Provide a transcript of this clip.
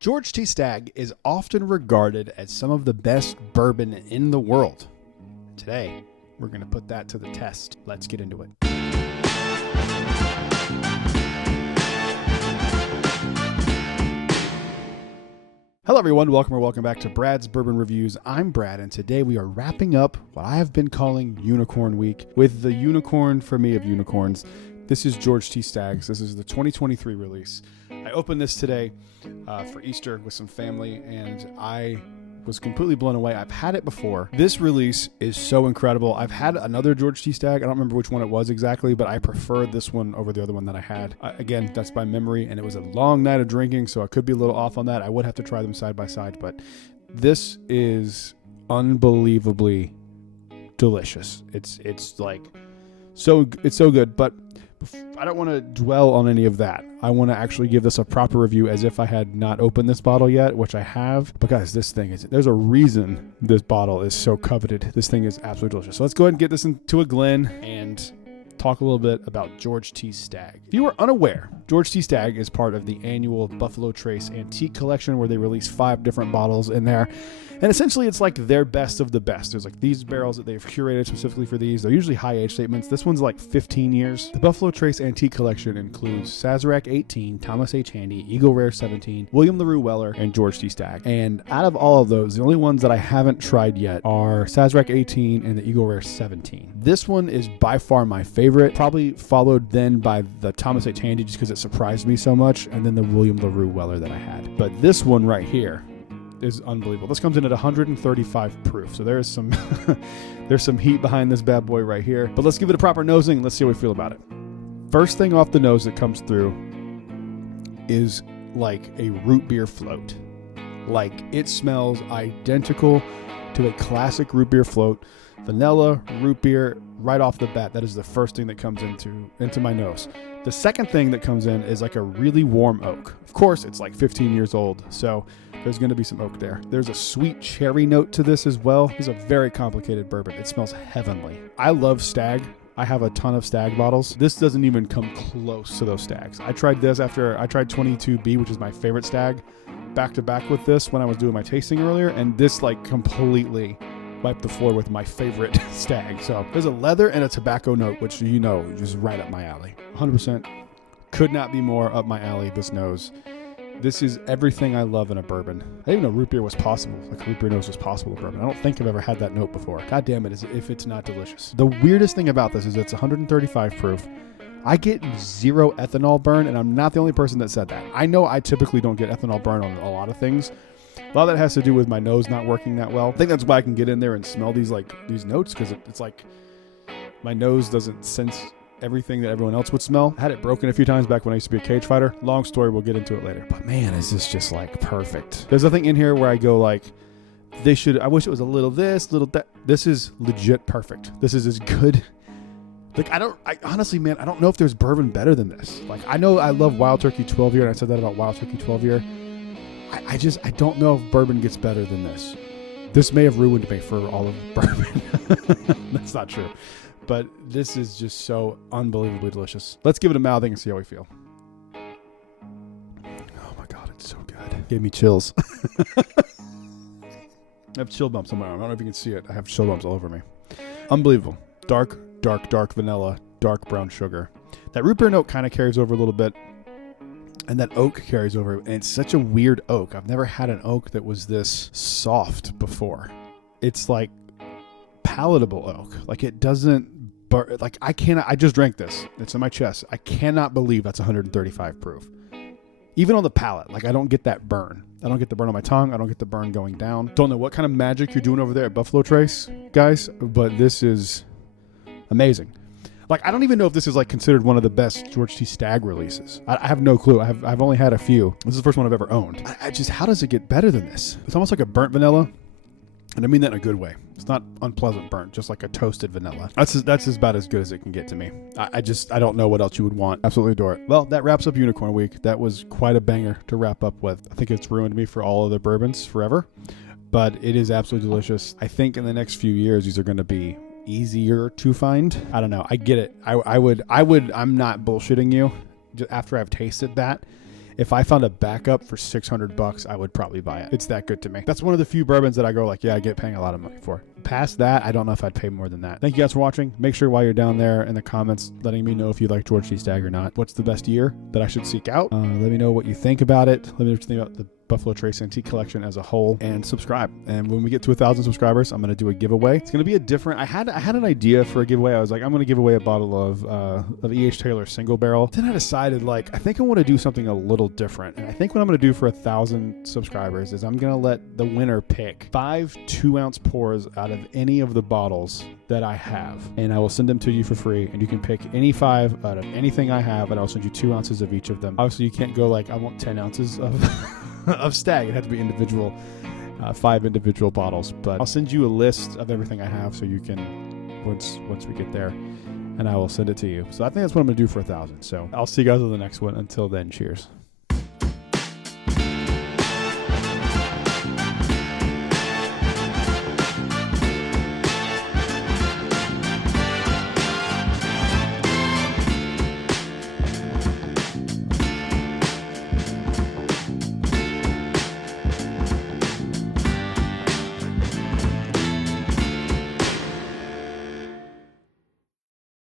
George T Stagg is often regarded as some of the best bourbon in the world. Today, we're going to put that to the test. Let's get into it. Hello everyone, welcome back to Brad's Bourbon Reviews. I'm Brad, and today we are wrapping up what I have been calling Unicorn Week with the unicorn for me of unicorns. This is George T Stagg's. This is the 2023 release. I opened this today for Easter with some family, and I was completely blown away. I've had it before. This release is so incredible. I've had another George T Stagg. I don't remember which one it was exactly, but I preferred this one over the other one that I had. Again, that's by memory, and it was a long night of drinking, so I could be a little off on that. I would have to try them side by side, but this is unbelievably delicious. It's so good, but I don't want to dwell on any of that. I want to actually give this a proper review as if I had not opened this bottle yet, which I have, because this thing is, there's a reason this bottle is so coveted. This thing is absolutely delicious. So let's go ahead and get this into a Glen and talk a little bit about George T Stagg. If you were unaware, George T Stagg is part of the annual Buffalo Trace Antique Collection, where they release 5 different bottles in there. And essentially, it's like their best of the best. There's like these barrels that they've curated specifically for these. They're usually high age statements. This one's like 15 years. The Buffalo Trace Antique Collection includes Sazerac 18, Thomas H. Handy, Eagle Rare 17, William LaRue Weller, and George T Stagg. And out of all of those, the only ones that I haven't tried yet are Sazerac 18 and the Eagle Rare 17. This one is by far my favorite, probably followed then by the Thomas H. Handy just because it surprised me so much, and then the William LaRue Weller that I had. But this one right here is unbelievable. This comes in at 135 proof, so there's some there's some heat behind this bad boy right here. But let's give it a proper nosing. Let's see how we feel about it. First thing off the nose that comes through is like a root beer float. Like, it smells identical to a classic root beer float. Vanilla, root beer, right off the bat. That is the first thing that comes into my nose. The second thing that comes in is like a really warm oak. Of course, it's like 15 years old, so there's going to be some oak there. There's a sweet cherry note to this as well. This is a very complicated bourbon. It smells heavenly. I love Stagg. I have a ton of Stagg bottles. This doesn't even come close to those Staggs. I tried this after I tried 22B, which is my favorite Stagg, back to back with this when I was doing my tasting earlier, and this like completely wiped the floor with my favorite Stagg. So there's a leather and a tobacco note, which you know is just right up my alley. 100% could not be more up my alley, this nose. This is everything I love in a bourbon. I didn't even know root beer was possible. Like, root beer nose was possible in bourbon. I don't think I've ever had that note before. God damn it, if it's not delicious. The weirdest thing about this is it's 135 proof. I get 0 ethanol burn, and I'm not the only person that said that. I know I typically don't get ethanol burn on a lot of things. A lot of that has to do with my nose not working that well. I think that's why I can get in there and smell these notes, because it's like my nose doesn't sense everything that everyone else would smell. I had it broken a few times back when I used to be a cage fighter. Long story, we'll get into it later. But man, is this just like perfect. There's nothing in here where I go like, I wish it was a little this, little that. This is legit perfect. This is as good. Like, I honestly, man, I don't know if there's bourbon better than this. Like, I know I love Wild Turkey 12 year, and I said that about Wild Turkey 12 year. I don't know if bourbon gets better than this. This may have ruined me for all of bourbon. That's not true. But this is just so unbelievably delicious. Let's give it a mouthing and see how we feel. Oh my God, it's so good. Gave me chills. I have chill bumps on my arm. I don't know if you can see it. I have chill bumps all over me. Unbelievable. Dark vanilla, dark brown sugar. That root beer note kind of carries over a little bit. And that oak carries over. And it's such a weird oak. I've never had an oak that was this soft before. It's like palatable oak. Like, it doesn't burn. Like, I just drank this. It's in my chest. I cannot believe that's 135 proof. Even on the palate, like, I don't get that burn. I don't get the burn on my tongue. I don't get the burn going down. Don't know what kind of magic you're doing over there at Buffalo Trace, guys, but this is amazing. Like, I don't even know if this is like considered one of the best George T Stagg releases. I have no clue. I've only had a few. This is the first one I've ever owned. How does it get better than this? It's almost like a burnt vanilla. And I mean that in a good way. It's not unpleasant burnt, just like a toasted vanilla. That's about as good as it can get to me. I don't know what else you would want. Absolutely adore it. Well, that wraps up Unicorn Week. That was quite a banger to wrap up with. I think it's ruined me for all other bourbons forever, but it is absolutely delicious. I think in the next few years, these are going to be easier to find. I don't know. I get it. I'm not bullshitting you. After I've tasted that, if I found a backup for $600, I would probably buy it. It's that good to me. That's one of the few bourbons that I go like, yeah, I get paying a lot of money for. Past that, I don't know if I'd pay more than that. Thank you guys for watching. Make sure while you're down there in the comments, letting me know if you like George T Stagg or not. What's the best year that I should seek out? Let me know what you think about it. Let me know what you think about the Buffalo Trace Antique Collection as a whole, and subscribe. And when we get to 1,000 subscribers, I'm going to do a giveaway. It's going to be a different, I had an idea for a giveaway. I was like, I'm going to give away a bottle of E.H. Taylor single barrel. Then I decided, like, I think I want to do something a little different. And I think what I'm going to do for 1,000 subscribers is I'm going to let the winner pick 5 2-ounce pours out of any of the bottles that I have, and I will send them to you for free, and you can pick any 5 out of anything I have, and I'll send you 2 ounces of each of them. Obviously, you can't go like, I want 10 ounces of Stagg. It had to be individual, 5 individual bottles, but I'll send you a list of everything I have so you can, once we get there, and I will send it to you. So I think that's what I'm going to do for 1,000. So I'll see you guys on the next one. Until then, cheers.